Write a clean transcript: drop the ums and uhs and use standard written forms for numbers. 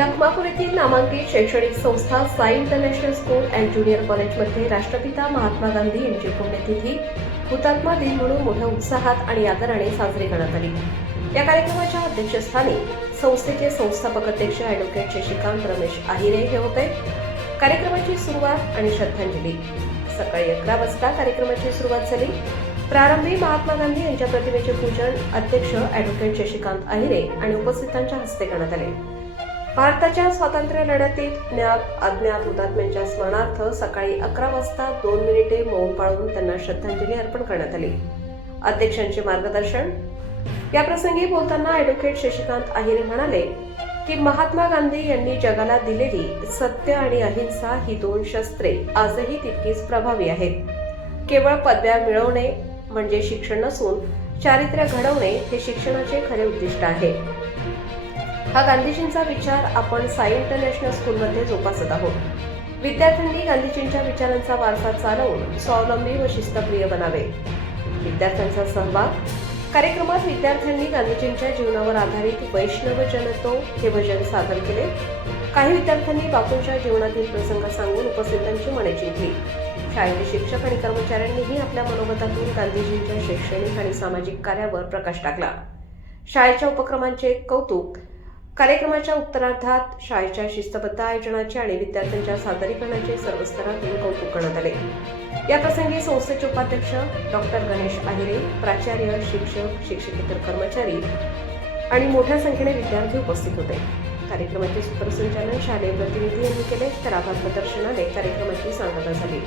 लखमापूर येथील नामांकित शैक्षणिक संस्था Sai international school and junior कॉलेजमध्ये राष्ट्रपिता महात्मा गांधी यांची पुण्यतिथी हुतात्मा दिन म्हणून मोठ्या उत्साहात आणि आदराने साजरी करण्यात आली। या कार्यक्रमाच्या अध्यक्षस्थानी संस्थेचे संस्थापक अध्यक्ष ॲडव्होकेट शशिकांत रमेश आहिरे हे होते। कार्यक्रमाची सुरुवात आणि श्रद्धांजली सकाळी 11 वाजता कार्यक्रमाची सुरुवात झाली। प्रारंभी महात्मा गांधी यांच्या प्रतिमेचे पूजन अध्यक्ष ॲडव्होकेट शशिकांत आहिरे आणि उपस्थितांच्या हस्ते करण्यात आले। भारताच्या स्वातंत्र्य लढ्यातील ज्ञात अज्ञात हुतात्म्यांच्या स्मरणार्थ सकाळी 11 वाजता 2 मिनिटे मौन पाळून त्यांना श्रद्धांजली अर्पण करण्यात आली। अध्यक्षांचे मार्गदर्शन या प्रसंगी बोलताना ॲडव्होकेट शशिकांत आहिरे म्हणाले की महात्मा गांधी यांनी जगाला दिलेली सत्य आणि अहिंसा ही 2 शस्त्रे आजही तितकीच प्रभावी आहेत। केवळ पदव्या मिळवणे म्हणजे शिक्षण नसून चारित्र्य घडवणे हे शिक्षणाचे खरे उद्दिष्ट आहे। हा गांधीजींचा विचार आपण साई इंटरनॅशनल स्कूलमध्ये जोपासत आहोत। विद्यार्थ्यांनी गांधीजींच्या विचारांचा वारसा चालवून स्वावलंबी व शिस्तप्रिय बनावे। विद्यार्थ्यांचा सहभाग कार्यक्रमात विद्यार्थ्यांनी गांधीजींच्या जीवनावर आधारित वैष्णव जनतो हे भजन सादर केले। काही विद्यार्थ्यांनी बापूंच्या जीवनातील प्रसंग सांगून उपस्थितांची मने जिंकली। शाळेतील शिक्षक आणि कर्मचाऱ्यांनीही आपल्या मनोगतातून गांधीजींच्या शैक्षणिक आणि सामाजिक कार्यावर प्रकाश टाकला। शाळेच्या उपक्रमांचे कौतुक कार्यक्रमाच्या उत्तरार्धात शाळेच्या शिस्तबद्ध आयोजनाचे आणि विद्यार्थ्यांच्या सादरीकरणाचे सर्व स्तरातून कौतुक करण्यात आले। या प्रसंगी संस्थेचे उपाध्यक्ष डॉक्टर गणेश आहिरे, प्राचार्य, शिक्षक, शिक्षकेतर कर्मचारी आणि मोठ्या संख्येने विद्यार्थी उपस्थित होते। कार्यक्रमाचे सूत्रसंचालन शालेय प्रतिनिधी यांनी केले तर आभार प्रदर्शनाने कार्यक्रमाची सांगता झाली।